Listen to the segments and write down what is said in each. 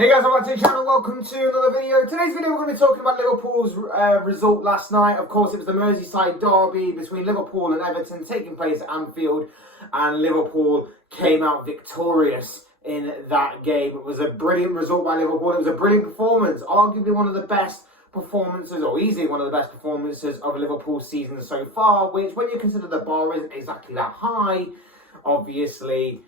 Hey guys, welcome to the channel, welcome to another video. Today's video we're going to be talking about Liverpool's result last night. Of course, it was the Merseyside derby between Liverpool and Everton taking place at Anfield, and Liverpool came out victorious in that game. It was a brilliant result by Liverpool. It was a brilliant performance, arguably one of the best performances, or easily one of the best performances of a Liverpool season so far, which when you consider the bar isn't exactly that high, obviously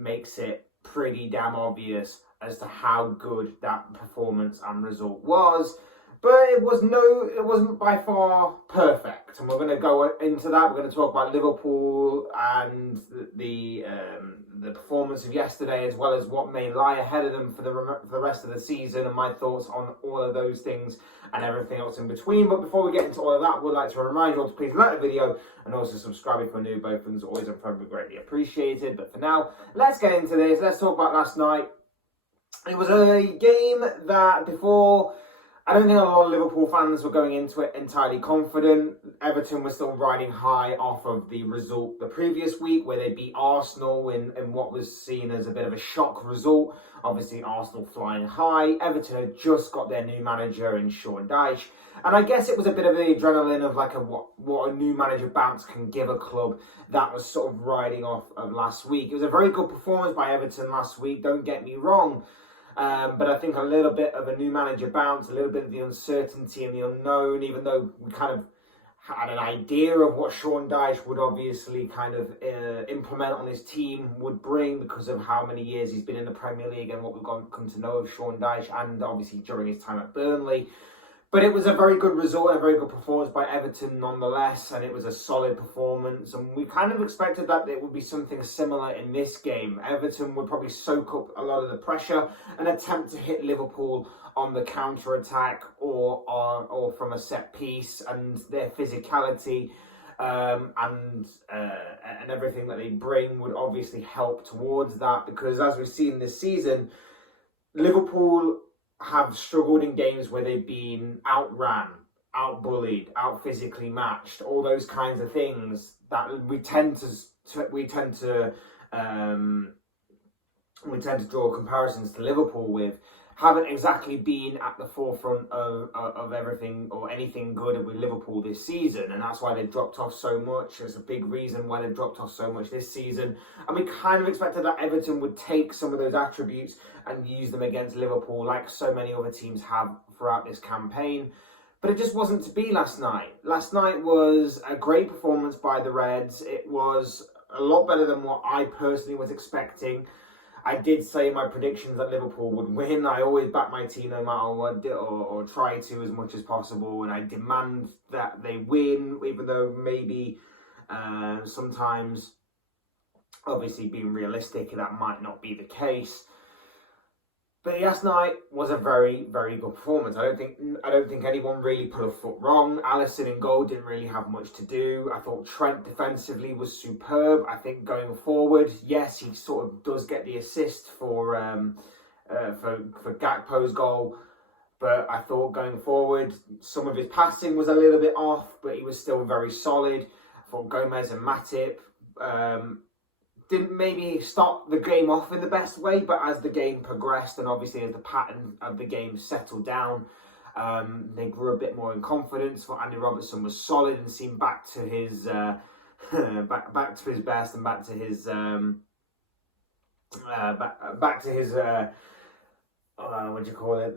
makes it pretty damn obvious as to how good that performance and result was. But it wasn't by far perfect, and we're going to go into that. We're going to talk about Liverpool and the performance of yesterday, as well as what may lie ahead of them for the rest of the season, and my thoughts on all of those things and everything else in between. But before we get into all of that, we'd like to remind you all to please like the video and also subscribe if you're new. Both things are always and probably greatly appreciated. But for now, let's get into this. Let's talk about last night. It was a game that before, I don't think a lot of Liverpool fans were going into it entirely confident. Everton was still riding high off of the result the previous week where they beat Arsenal in what was seen as a bit of a shock result. Obviously, Arsenal flying high. Everton had just got their new manager in Sean Dyche. And I guess it was a bit of the adrenaline of like what a new manager bounce can give a club that was sort of riding off of last week. It was a very good performance by Everton last week, don't get me wrong. But I think a little bit of a new manager bounce, a little bit of the uncertainty and the unknown, even though we kind of had an idea of what Sean Dyche would obviously kind of implement on his team would bring because of how many years he's been in the Premier League and what we've come to know of Sean Dyche, and obviously during his time at Burnley. But it was a very good result, a very good performance by Everton nonetheless, and it was a solid performance. And we kind of expected that it would be something similar in this game. Everton would probably soak up a lot of the pressure and attempt to hit Liverpool on the counter-attack or from a set piece, and their physicality and everything that they bring would obviously help towards that, because as we've seen this season, Liverpool have struggled in games where they've been outran, outbullied, out physically matched, all those kinds of things that we tend to draw comparisons to Liverpool with, haven't exactly been at the forefront of everything or anything good with Liverpool this season, and that's why they've dropped off so much. There's a big reason why they've dropped off so much this season, and we kind of expected that Everton would take some of those attributes and use them against Liverpool like so many other teams have throughout this campaign. But it just wasn't to be last night. Last night was a great performance by the Reds. It was a lot better than what I personally was expecting. I did say in my predictions that Liverpool would win. I always back my team no matter what, or try to as much as possible, and I demand that they win, even though maybe sometimes, obviously being realistic, that might not be the case. But last night was a very, very good performance. I don't think anyone really put a foot wrong. Alisson in goal didn't really have much to do. I thought Trent defensively was superb. I think going forward, yes, he sort of does get the assist for Gakpo's goal. But I thought going forward, some of his passing was a little bit off, but he was still very solid. I thought Gomez and Matip didn't maybe start the game off in the best way, but as the game progressed and obviously as the pattern of the game settled down, they grew a bit more in confidence. For Andy Robertson was solid and seemed back to his back to his best and back to his what do you call it?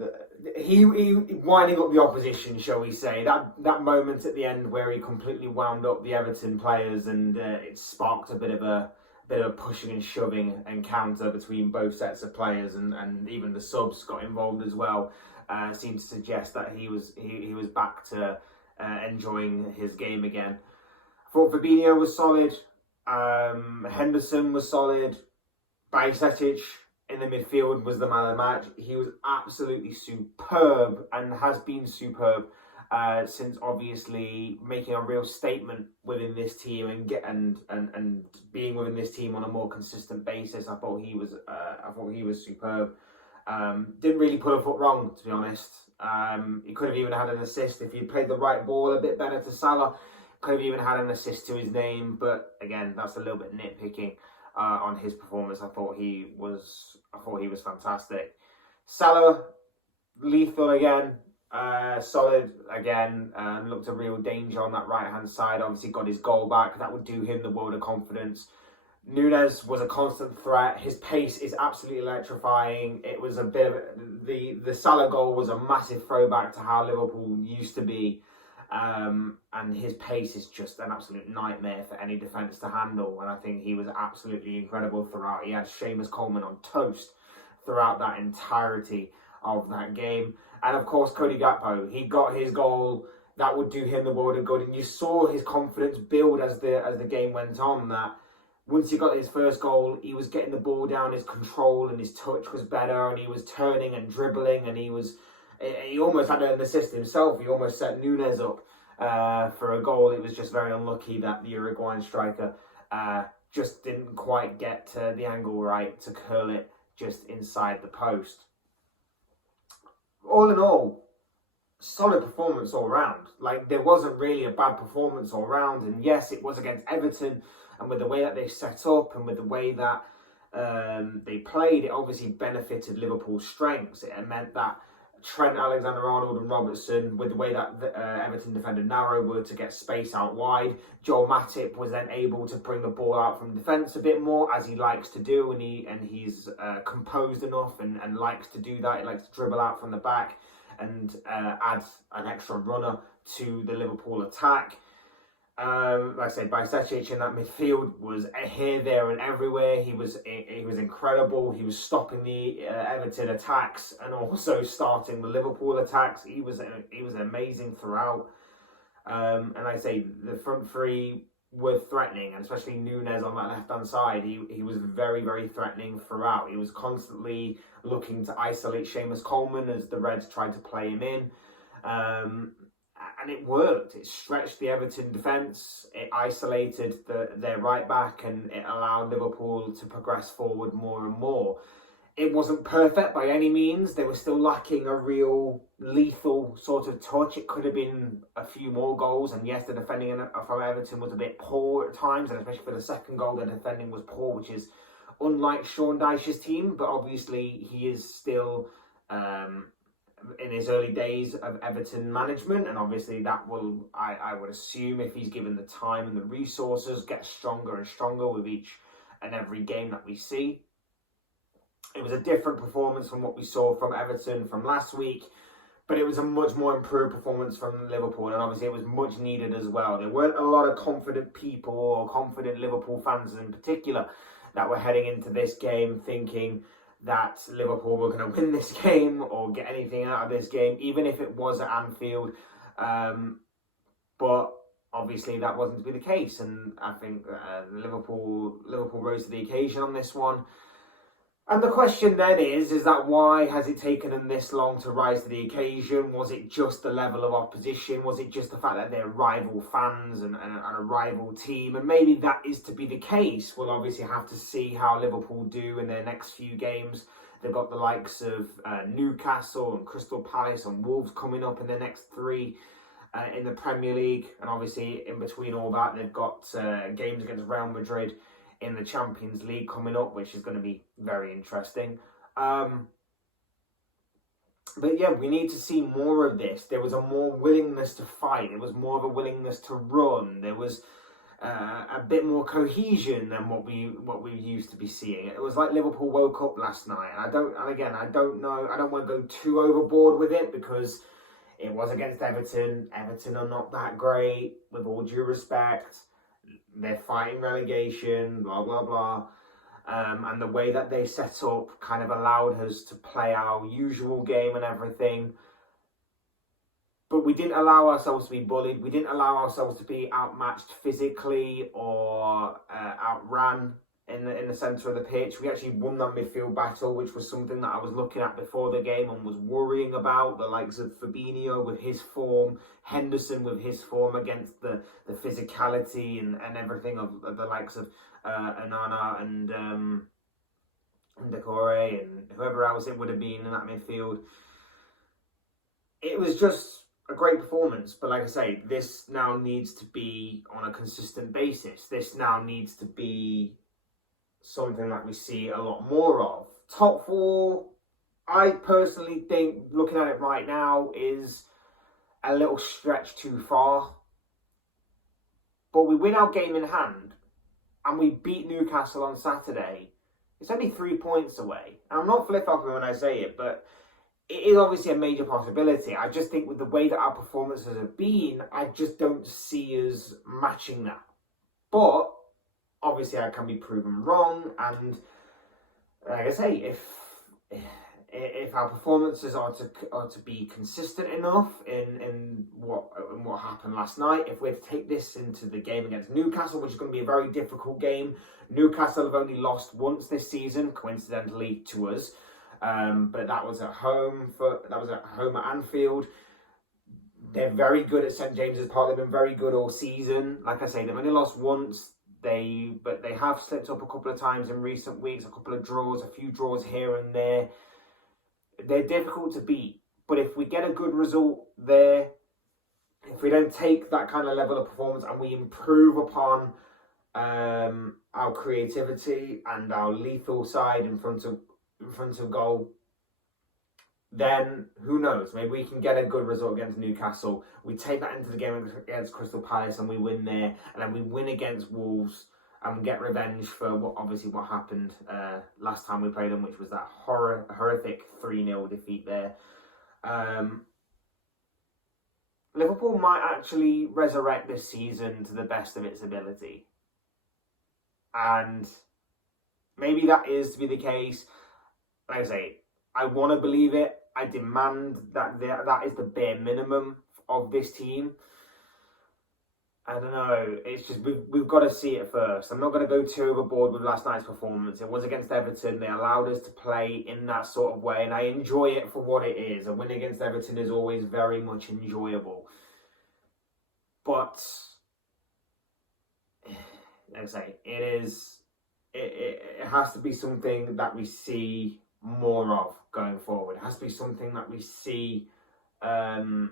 He winding up the opposition, shall we say? That moment at the end where he completely wound up the Everton players, and it sparked a bit of a pushing and shoving encounter between both sets of players, and even the subs got involved as well. Seemed to suggest that he was back to enjoying his game again. I thought Fabinho was solid. Henderson was solid. Bajcetic in the midfield was the man of the match. He was absolutely superb and has been superb since obviously making a real statement within this team and being within this team on a more consistent basis. I thought he was superb. Didn't really put a foot wrong, to be honest. He could have even had an assist if he played the right ball a bit better to Salah. Could have even had an assist to his name, but again, that's a little bit nitpicking on his performance. I thought he was fantastic. Salah, lethal again, solid again, looked a real danger on that right-hand side. Obviously got his goal back. That would do him the world of confidence. Nunes was a constant threat. His pace is absolutely electrifying. It was a bit of the Salah goal was a massive throwback to how Liverpool used to be. And his pace is just an absolute nightmare for any defence to handle. And I think he was absolutely incredible throughout. He had Seamus Coleman on toast throughout that entirety of that game. And of course, Cody Gakpo, he got his goal. That would do him the world of good. And you saw his confidence build as the game went on. That once he got his first goal, he was getting the ball down. His control and his touch was better, and he was turning and dribbling, and he almost had an assist himself. He almost set Nunes up for a goal. It was just very unlucky that the Uruguayan striker just didn't quite get the angle right to curl it just inside the post. All in all, solid performance all round. Like, there wasn't really a bad performance all round. And yes, it was against Everton, and with the way that they set up and with the way that they played, it obviously benefited Liverpool's strengths. It meant that Trent Alexander-Arnold and Robertson, with the way that Everton defender Narrow were to get space out wide, Joel Matip was then able to bring the ball out from defence a bit more, as he likes to do, and he's composed enough and likes to do that. He likes to dribble out from the back and add an extra runner to the Liverpool attack. Like I say, Bajcetic in that midfield was here, there, and everywhere. He was incredible. He was stopping the Everton attacks and also starting the Liverpool attacks. He was amazing throughout. And like I say, the front three were threatening, and especially Nunes on that left hand side. He was very, very threatening throughout. He was constantly looking to isolate Seamus Coleman as the Reds tried to play him in. And it worked. It stretched the Everton defence, it isolated their right back, and it allowed Liverpool to progress forward more and more. It wasn't perfect by any means. They were still lacking a real lethal sort of touch. It could have been a few more goals, and yes, the defending from Everton was a bit poor at times, and especially for the second goal, the defending was poor, which is unlike Sean Dyche's team, but obviously he is still in his early days of Everton management, and obviously that will, I would assume, if he's given the time and the resources, get stronger and stronger with each and every game that we see. It was a different performance from what we saw from Everton from last week, but it was a much more improved performance from Liverpool, and obviously it was much needed as well. There weren't a lot of confident people, or confident Liverpool fans in particular, that were heading into this game thinking that Liverpool were going to win this game or get anything out of this game, even if it was at Anfield. But obviously that wasn't to be the case, and I think Liverpool rose to the occasion on this one. And the question then is that why has it taken them this long to rise to the occasion? Was it just the level of opposition? Was it just the fact that they're rival fans and a rival team? And maybe that is to be the case. We'll obviously have to see how Liverpool do in their next few games. They've got the likes of Newcastle and Crystal Palace and Wolves coming up in the next three in the Premier League. And obviously in between all that, they've got games against Real Madrid in the Champions League coming up, which is going to be very interesting. But yeah, we need to see more of this. There was a more willingness to fight. There was more of a willingness to run. There was a bit more cohesion than what we used to be seeing. It was like Liverpool woke up last night. I don't know. I don't want to go too overboard with it because it was against Everton. Everton are not that great, with all due respect. They're fighting relegation, blah, blah, blah. And the way that they set up kind of allowed us to play our usual game and everything. But we didn't allow ourselves to be bullied. We didn't allow ourselves to be outmatched physically or outran in the centre of the pitch. We actually won that midfield battle, which was something that I was looking at before the game and was worrying about. The likes of Fabinho with his form, Henderson with his form against the physicality and everything of the likes of Onana and Decore and whoever else it would have been in that midfield. It was just a great performance, but like I say, this now needs to be on a consistent basis. This now needs to be something that we see a lot more of. Top four, I personally think, looking at it right now, is a little stretch too far. But we win our game in hand, and we beat Newcastle on Saturday. It's only 3 points away. And I'm not flip-flopping when I say it, but it is obviously a major possibility. I just think with the way that our performances have been, I just don't see us matching that. But obviously I can be proven wrong, and like I say, if our performances are to be consistent enough in what happened last night, if we're to take this into the game against Newcastle, which is going to be a very difficult game. Newcastle have only lost once this season, coincidentally to us, but that was at home at Anfield. They're very good at St James's Park. They've been very good all season. Like I say, they've only lost once. But they have slipped up a couple of times in recent weeks. A couple of draws, a few draws here and there. They're difficult to beat, but if we get a good result there, if we don't take that kind of level of performance and we improve upon our creativity and our lethal side in front of goal, then who knows? Maybe we can get a good result against Newcastle. We take that into the game against Crystal Palace and we win there, and then we win against Wolves and get revenge for what happened last time we played them, which was that horrific 3-0 defeat there. Liverpool might actually resurrect this season to the best of its ability. And maybe that is to be the case. Like I say, I want to believe it. I demand that that is the bare minimum of this team. I don't know. It's just we've got to see it first. I'm not going to go too overboard with last night's performance. It was against Everton. They allowed us to play in that sort of way, and I enjoy it for what it is. A win against Everton is always very much enjoyable. But, like I say, it has to be something that we see more of going forward. It has to be something that we see in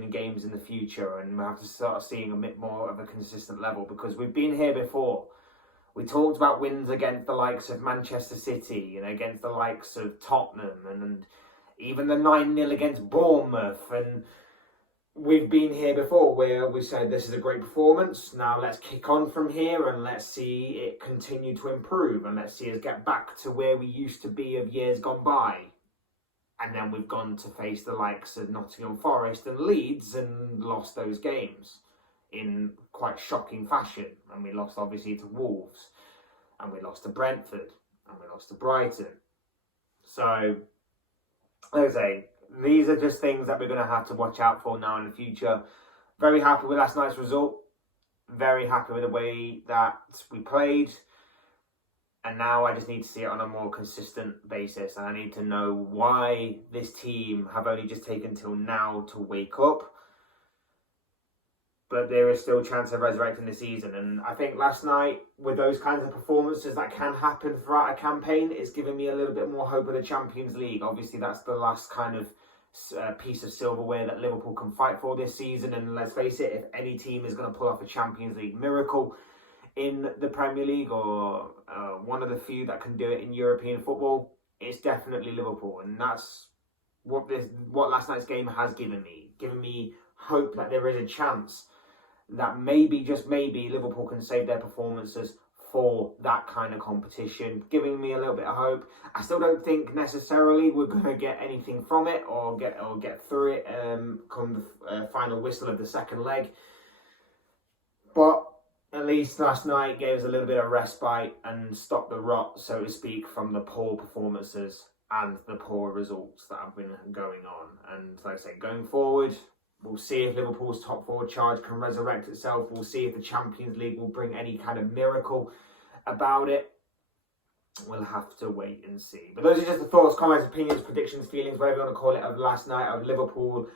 the games in the future, and we have to start seeing a bit more of a consistent level, because we've been here before. We talked about wins against the likes of Manchester City and against the likes of Tottenham and even the 9-0 against Bournemouth, and we've been here before where we said this is a great performance, now let's kick on from here and let's see it continue to improve and let's see us get back to where we used to be of years gone by. And then we've gone to face the likes of Nottingham Forest and Leeds and lost those games in quite shocking fashion. And we lost obviously to Wolves, and we lost to Brentford, and we lost to Brighton. So, like I say, these are just things that we're going to have to watch out for now in the future. Very happy with last night's result. Very happy with the way that we played. And now I just need to see it on a more consistent basis. And I need to know why this team have only just taken till now to wake up. But there is still a chance of resurrecting the season. And I think last night, with those kinds of performances that can happen throughout a campaign, it's given me a little bit more hope of the Champions League. Obviously, that's the last kind of piece of silverware that Liverpool can fight for this season. And let's face it, if any team is going to pull off a Champions League miracle in the Premier League, or one of the few that can do it in European football, it's definitely Liverpool. And that's what last night's game has given me hope that there is a chance that maybe, just maybe, Liverpool can save their performances for that kind of competition, giving me a little bit of hope. I still don't think necessarily we're going to get anything from it or get through it come the final whistle of the second leg. But at least last night gave us a little bit of respite and stopped the rot, so to speak, from the poor performances and the poor results that have been going on. And like I say, going forward, we'll see if Liverpool's top forward charge can resurrect itself. We'll see if the Champions League will bring any kind of miracle about it. We'll have to wait and see. But those are just the thoughts, comments, opinions, predictions, feelings, whatever you want to call it, of last night of Liverpool.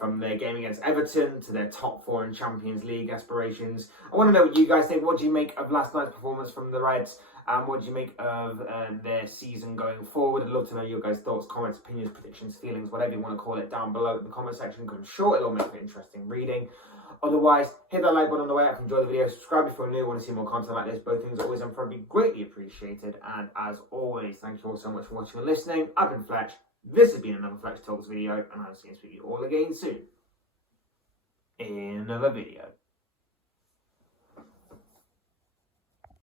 From their game against Everton to their top four in Champions League aspirations. I want to know what you guys think. What do you make of last night's performance from the Reds? And what do you make of their season going forward? I'd love to know your guys' thoughts, comments, opinions, predictions, feelings, whatever you want to call it, down below in the comment section, because I'm sure it'll make for interesting reading. Otherwise, hit that like button on the way up if you enjoyed the video. Subscribe if you're new and want to see more content like this. Both things always and probably greatly appreciated. And as always, thank you all so much for watching and listening. I've been Fletch. This has been another Fletch Talks video, and I'll see you all again soon in another video.